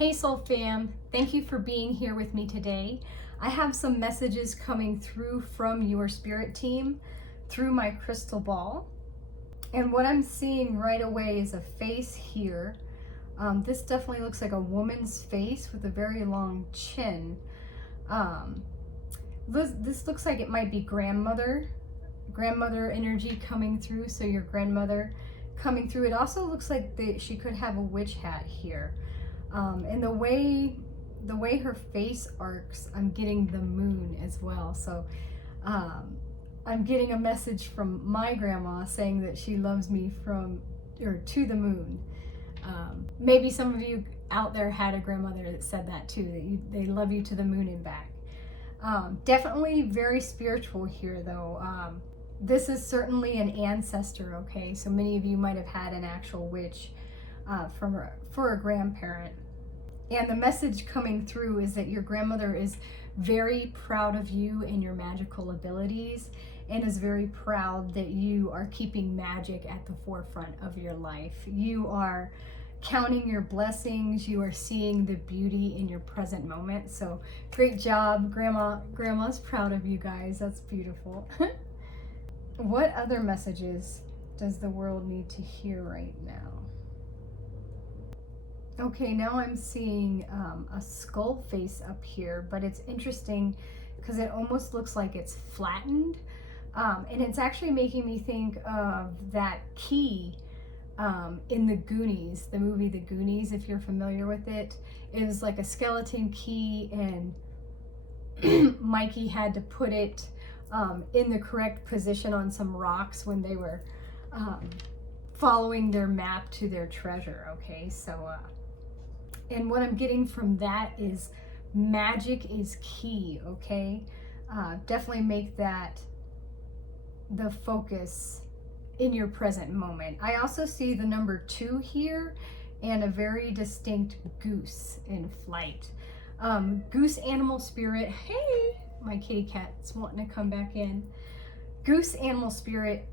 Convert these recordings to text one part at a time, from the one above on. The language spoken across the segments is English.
Hey Soul Fam, thank you for being here with me today. I have some messages coming through from your spirit team through my crystal ball. And what I'm seeing right away is a face here. This definitely looks like a woman's face with a very long chin. This looks like it might be grandmother energy coming through. So your grandmother coming through. It also looks like she could have a witch hat here. And the way her face arcs, I'm getting the moon as well. So I'm getting a message from my grandma saying that she loves me to the moon. Maybe some of you out there had a grandmother that said that too, that they love you to the moon and back. Definitely very spiritual here though. This is certainly an ancestor, okay? So many of you might have had an actual witch for a grandparent. And the message coming through is that your grandmother is very proud of you and your magical abilities, and is very proud that you are keeping magic at the forefront of your life. You are counting your blessings. You are seeing the beauty in your present moment. So great job, Grandma's proud of you guys. That's beautiful. What other messages does the world need to hear right now? Okay, now I'm seeing a skull face up here, but it's interesting because it almost looks like it's flattened. And it's actually making me think of that key in the Goonies, the movie The Goonies, if you're familiar with it. It was like a skeleton key, and Mikey had to put it in the correct position on some rocks when they were following their map to their treasure, okay? So, and what I'm getting from that is magic is key, okay? Definitely make that the focus in your present moment. I also see the number 2 here and a very distinct goose in flight. Goose animal spirit. Hey, my kitty cat's wanting to come back in. Goose animal spirit.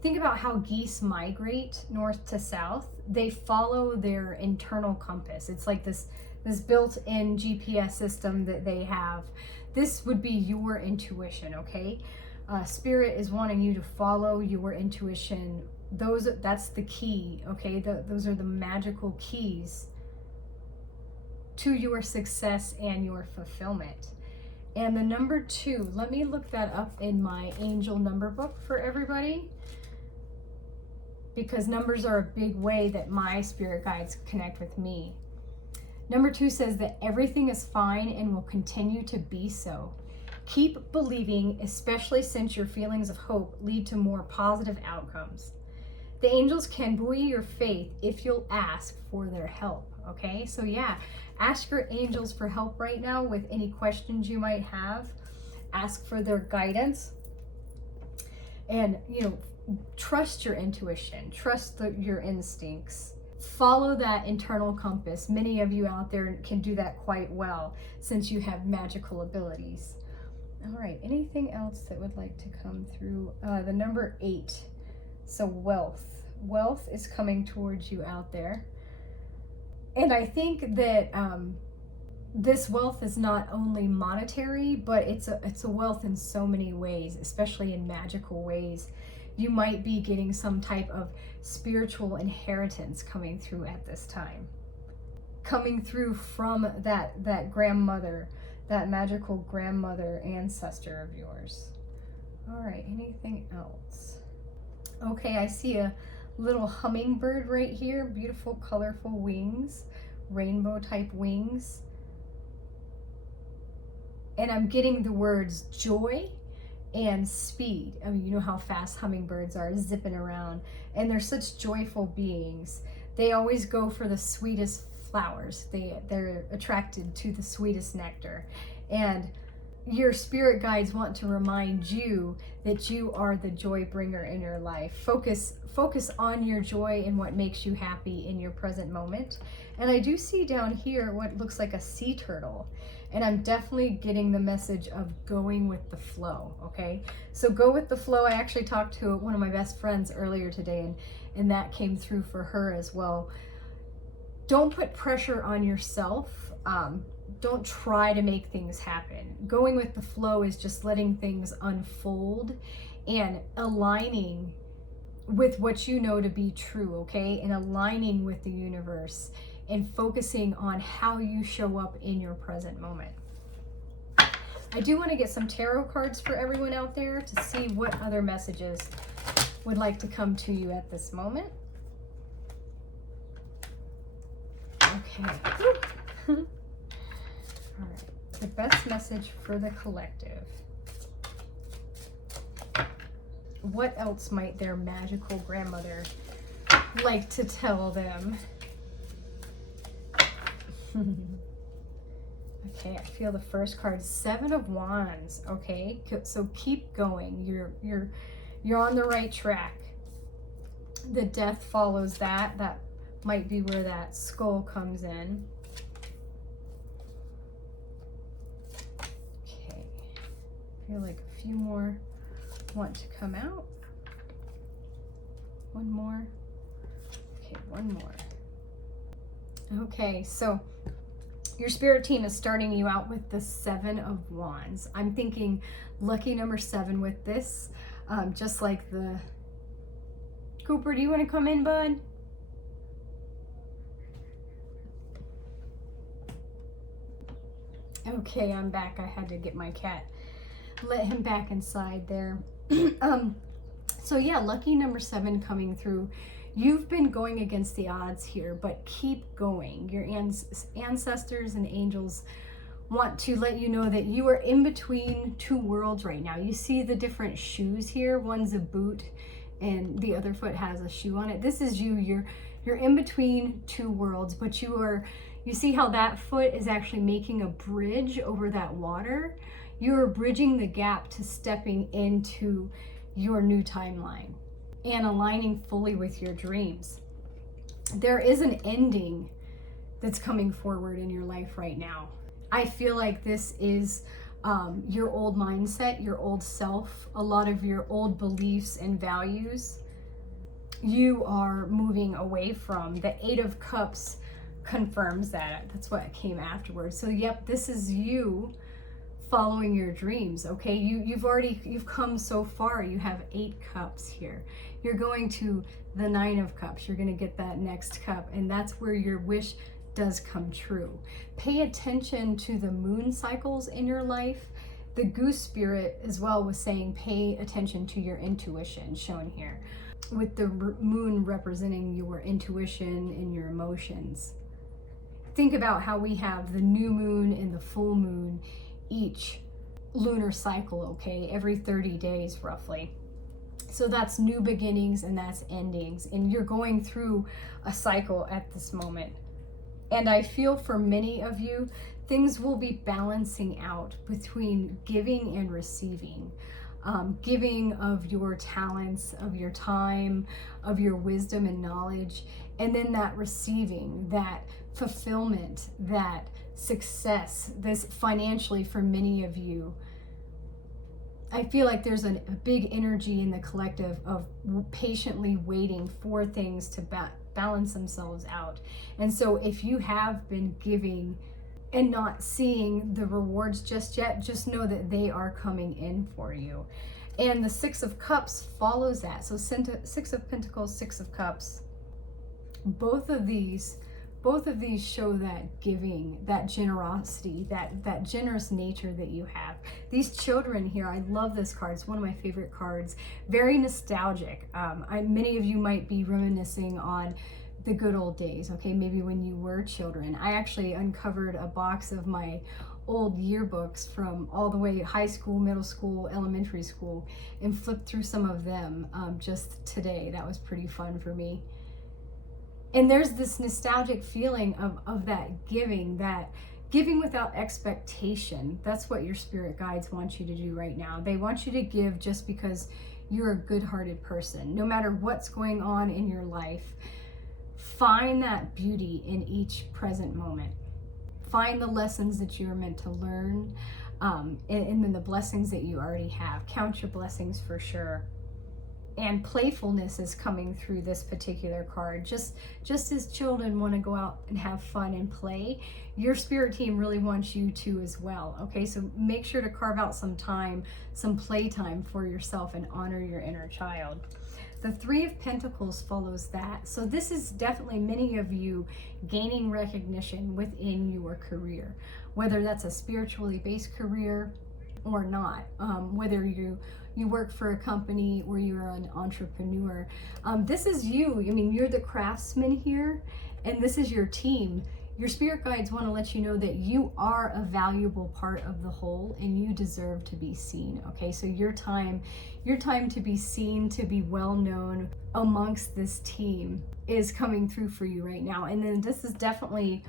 Think about how geese migrate north to south. They follow their internal compass. It's like this built-in GPS system that they have. This would be your intuition, okay? Spirit is wanting you to follow your intuition. That's the key, okay? Those are the magical keys to your success and your fulfillment. And the number 2, let me look that up in my angel number book for everybody, because numbers are a big way that my spirit guides connect with me. Number 2 says that everything is fine and will continue to be so. Keep believing, especially since your feelings of hope lead to more positive outcomes. The angels can buoy your faith if you'll ask for their help, okay? So yeah, ask your angels for help right now with any questions you might have. Ask for their guidance. And, trust your intuition, trust your instincts. Follow that internal compass. Many of you out there can do that quite well since you have magical abilities. All right, anything else that would like to come through? The number 8, so wealth. Wealth is coming towards you out there. And I think that this wealth is not only monetary, but it's a wealth in so many ways, especially in magical ways. You might be getting some type of spiritual inheritance coming through at this time. Coming through from that grandmother, that magical grandmother ancestor of yours. All right, anything else? Okay, I see a little hummingbird right here. Beautiful, colorful wings, rainbow type wings. And I'm getting the words joy and speed. I mean, you know how fast hummingbirds are, zipping around, and they're such joyful beings. They always go for the sweetest flowers. They're attracted to the sweetest nectar. And your spirit guides want to remind you that you are the joy bringer in your life. Focus on your joy and what makes you happy in your present moment. And I do see down here what looks like a sea turtle. And I'm definitely getting the message of going with the flow, okay? So go with the flow. I actually talked to one of my best friends earlier today, and that came through for her as well. Don't put pressure on yourself. Don't try to make things happen. Going with the flow is just letting things unfold and aligning with what you know to be true, okay? And aligning with the universe and focusing on how you show up in your present moment. I do want to get some tarot cards for everyone out there to see what other messages would like to come to you at this moment. Okay. All right. The best message for the collective. What else might their magical grandmother like to tell them? Okay, I feel the first card, Seven of Wands. Okay, so keep going. You're on the right track. The Death follows that. That might be where that skull comes in. Okay, I feel like a few more want to come out. One more. Okay, one more. Okay, so your spirit team is starting you out with the Seven of Wands. I'm thinking lucky number 7 with this, just like the... Cooper, do you want to come in, bud? Okay, I'm back. I had to get my cat. Let him back inside there. So yeah, lucky number 7 coming through. You've been going against the odds here, but keep going. Your ancestors and angels want to let you know that you are in between two worlds right now. You see the different shoes here. One's a boot and the other foot has a shoe on it. This is you. You're in between two worlds, but you see how that foot is actually making a bridge over that water? You are bridging the gap to stepping into your new timeline and aligning fully with your dreams. There is an ending that's coming forward in your life right now. I feel like this is your old mindset, your old self, a lot of your old beliefs and values. You are moving away from. The 8 of Cups confirms that. That's what came afterwards. So yep, this is you following your dreams. Okay, you've come so far. You have 8 cups here. You're going to the 9 of Cups. You're going to get that next cup, and that's where your wish does come true. Pay attention to the moon cycles in your life. The goose spirit as well was saying pay attention to your intuition, shown here, with the moon representing your intuition and your emotions. Think about how we have the new moon and the full moon each lunar cycle, okay, every 30 days roughly. So that's new beginnings and that's endings, and you're going through a cycle at this moment. And I feel for many of you, things will be balancing out between giving and receiving. Giving of your talents, of your time, of your wisdom and knowledge, and then that receiving, that fulfillment, that success, this financially for many of you. I feel like there's a big energy in the collective of patiently waiting for things to balance themselves out. And so if you have been giving and not seeing the rewards just yet, just know that they are coming in for you. And the 6 of Cups follows that. So 6 of Pentacles, 6 of Cups, both of these show that giving, that generosity, that generous nature that you have. These children here, I love this card. It's one of my favorite cards. Very nostalgic. Many of you might be reminiscing on the good old days, okay? Maybe when you were children. I actually uncovered a box of my old yearbooks from all the way high school, middle school, elementary school, and flipped through some of them just today. That was pretty fun for me. And there's this nostalgic feeling of that giving without expectation. That's what your spirit guides want you to do right now. They want you to give just because you're a good-hearted person. No matter what's going on in your life, find that beauty in each present moment. Find the lessons that you are meant to learn, and then the blessings that you already have. Count your blessings for sure. and playfulness is coming through this particular card. Just as children want to go out and have fun and play, your spirit team really wants you to as well. Okay, so make sure to carve out some time, some playtime for yourself, and honor your inner child. The Three of Pentacles follows that. So this is definitely many of you gaining recognition within your career, whether that's a spiritually based career or not, whether you work for a company or you're an entrepreneur. This is you. I mean, you're the craftsman here, and this is your team. Your spirit guides want to let you know that you are a valuable part of the whole and you deserve to be seen. Okay, so your time to be seen, to be well known amongst this team is coming through for you right now. And then this is definitely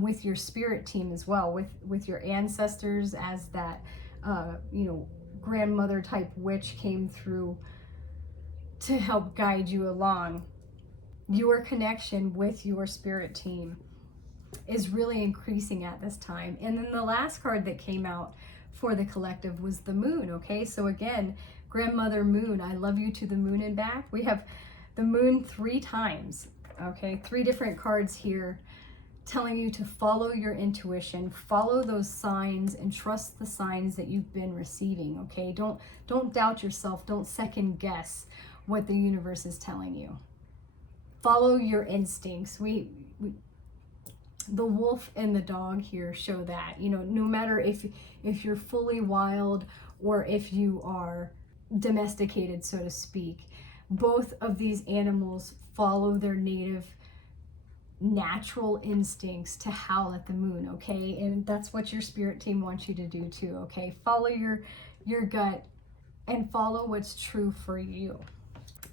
with your spirit team as well, with your ancestors, as that grandmother type witch came through to help guide you along. Your connection with your spirit team is really increasing at this time. And then the last card that came out for the collective was the moon. Okay, so again, grandmother moon, I love you to the moon and back. We have the moon 3 times. Okay, 3 different cards here telling you to follow your intuition, follow those signs, and trust the signs that you've been receiving. Okay, don't doubt yourself, don't second guess what the universe is telling you. Follow your instincts. The wolf and the dog here show that, no matter if you're fully wild or if you are domesticated, so to speak, both of these animals follow their native natural instincts to howl at the moon. Okay, and that's what your spirit team wants you to do too. Okay, follow your gut and follow what's true for you.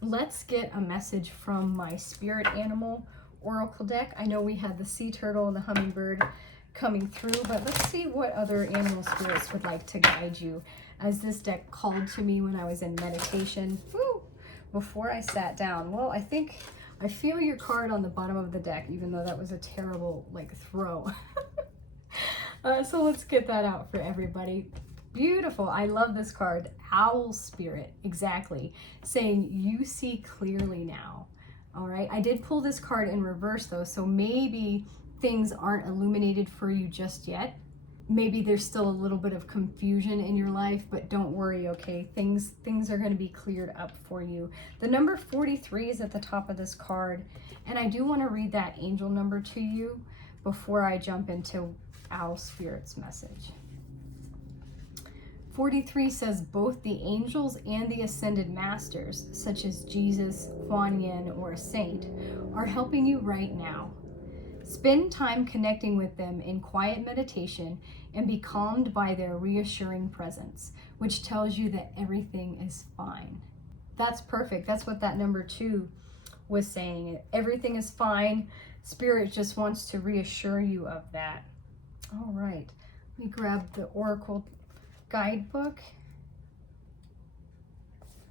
Let's get a message from my spirit animal oracle deck. I know we had the sea turtle and the hummingbird coming through, but let's see what other animal spirits would like to guide you, as this deck called to me when I was in meditation before I sat down. Well, I feel your card on the bottom of the deck, even though that was a terrible throw. So let's get that out for everybody. Beautiful. I love this card. Owl spirit, exactly, saying you see clearly now. All right, I did pull this card in reverse though, so maybe things aren't illuminated for you just yet. Maybe there's still a little bit of confusion in your life, but don't worry, okay? Things are going to be cleared up for you. The number 43 is at the top of this card, and I do want to read that angel number to you before I jump into Owl Spirit's message. 43 says both the angels and the ascended masters, such as Jesus, Kuan Yin, or a saint, are helping you right now. Spend time connecting with them in quiet meditation and be calmed by their reassuring presence, which tells you that everything is fine. That's perfect. That's what that number 2 was saying. Everything is fine. Spirit just wants to reassure you of that. All right. Let me grab the Oracle guidebook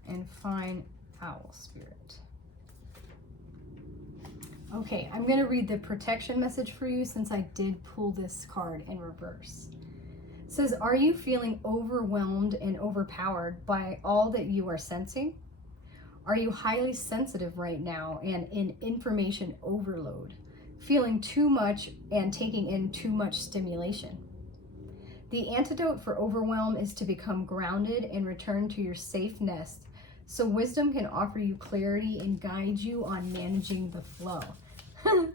and find Owl Spirit. Okay, I'm going to read the protection message for you since I did pull this card in reverse. It says, are you feeling overwhelmed and overpowered by all that you are sensing? Are you highly sensitive right now and in information overload, feeling too much and taking in too much stimulation? The antidote for overwhelm is to become grounded and return to your safe nest, so wisdom can offer you clarity and guide you on managing the flow.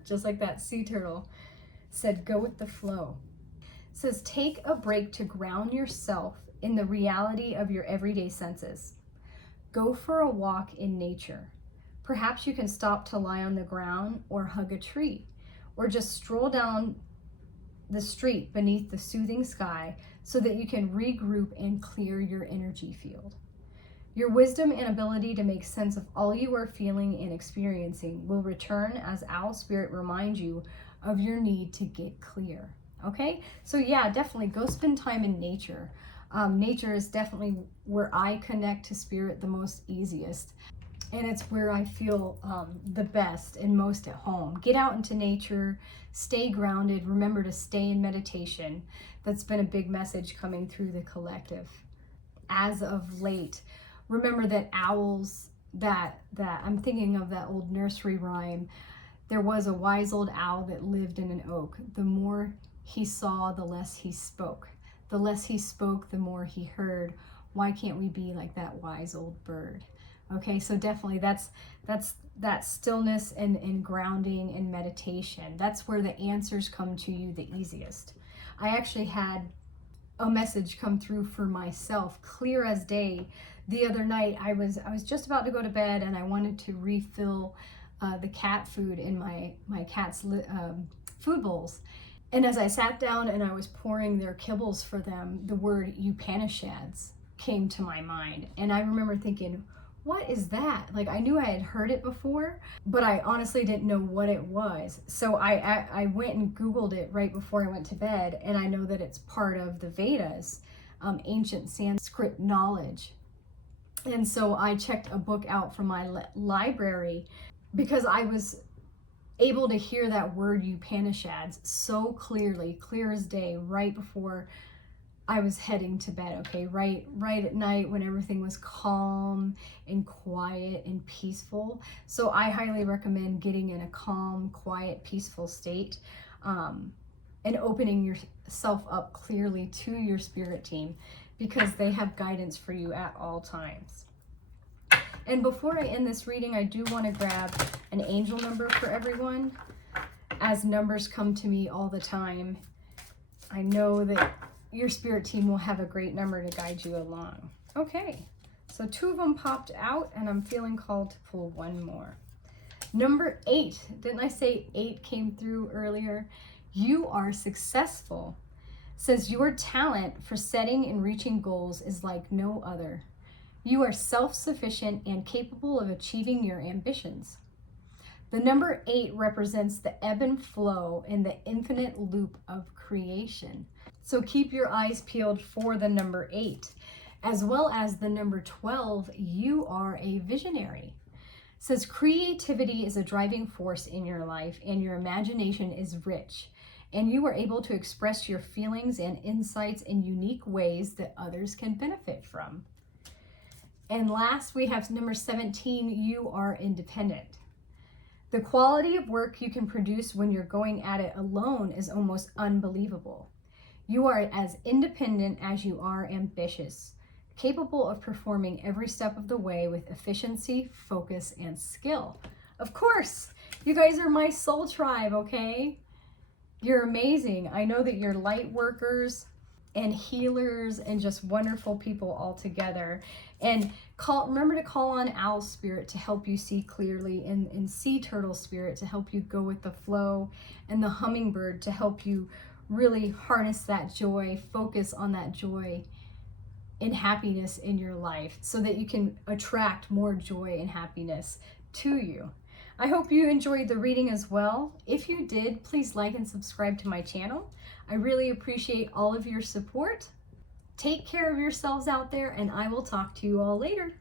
Just like that sea turtle said, go with the flow. It says, take a break to ground yourself in the reality of your everyday senses. Go for a walk in nature. Perhaps you can stop to lie on the ground or hug a tree, or just stroll down the street beneath the soothing sky so that you can regroup and clear your energy field. Your wisdom and ability to make sense of all you are feeling and experiencing will return as Owl Spirit reminds you of your need to get clear. Okay, so yeah, definitely go spend time in nature. Nature is definitely where I connect to spirit the most easiest, and it's where I feel the best and most at home. Get out into nature, stay grounded, remember to stay in meditation. That's been a big message coming through the collective. As of late, remember that owls, that I'm thinking of that old nursery rhyme. There was a wise old owl that lived in an oak. The more he saw, the less he spoke. The less he spoke, the more he heard. Why can't we be like that wise old bird? Okay, so definitely that's that stillness and grounding and meditation. That's where the answers come to you the easiest. I actually had a message come through for myself, clear as day. The other night, I was just about to go to bed, and I wanted to refill the cat food in my cat's food bowls. And as I sat down and I was pouring their kibbles for them, the word Upanishads came to my mind. And I remember thinking, what is that? Like, I knew I had heard it before, but I honestly didn't know what it was. So I went and Googled it right before I went to bed, and I know that it's part of the Vedas, ancient Sanskrit knowledge. And so I checked a book out from my library because I was able to hear that word Upanishads so clearly, clear as day, right before I was heading to bed, okay? Right at night when everything was calm and quiet and peaceful. So I highly recommend getting in a calm, quiet, peaceful state, and opening yourself up clearly to your spirit team, because they have guidance for you at all times. And before I end this reading, I do want to grab an angel number for everyone, as numbers come to me all the time. I know that your spirit team will have a great number to guide you along. Okay, so 2 of them popped out, and I'm feeling called to pull 1 more. Number 8, didn't I say 8 came through earlier? You are successful. Says your talent for setting and reaching goals is like no other. You are self-sufficient and capable of achieving your ambitions. The number 8 represents the ebb and flow in the infinite loop of creation. So keep your eyes peeled for the number 8, as well as the number 12. You are a visionary. It says creativity is a driving force in your life, and your imagination is rich, and you are able to express your feelings and insights in unique ways that others can benefit from. And last, we have number 17. You are independent. The quality of work you can produce when you're going at it alone is almost unbelievable. You are as independent as you are ambitious, capable of performing every step of the way with efficiency, focus, and skill. Of course, you guys are my soul tribe, okay? You're amazing. I know that you're light workers and healers and just wonderful people all together. And remember to call on owl spirit to help you see clearly, and sea turtle spirit to help you go with the flow, and the hummingbird to help you really harness that joy, focus on that joy and happiness in your life, so that you can attract more joy and happiness to you. I hope you enjoyed the reading as well. If you did, please like and subscribe to my channel. I really appreciate all of your support. Take care of yourselves out there, and I will talk to you all later.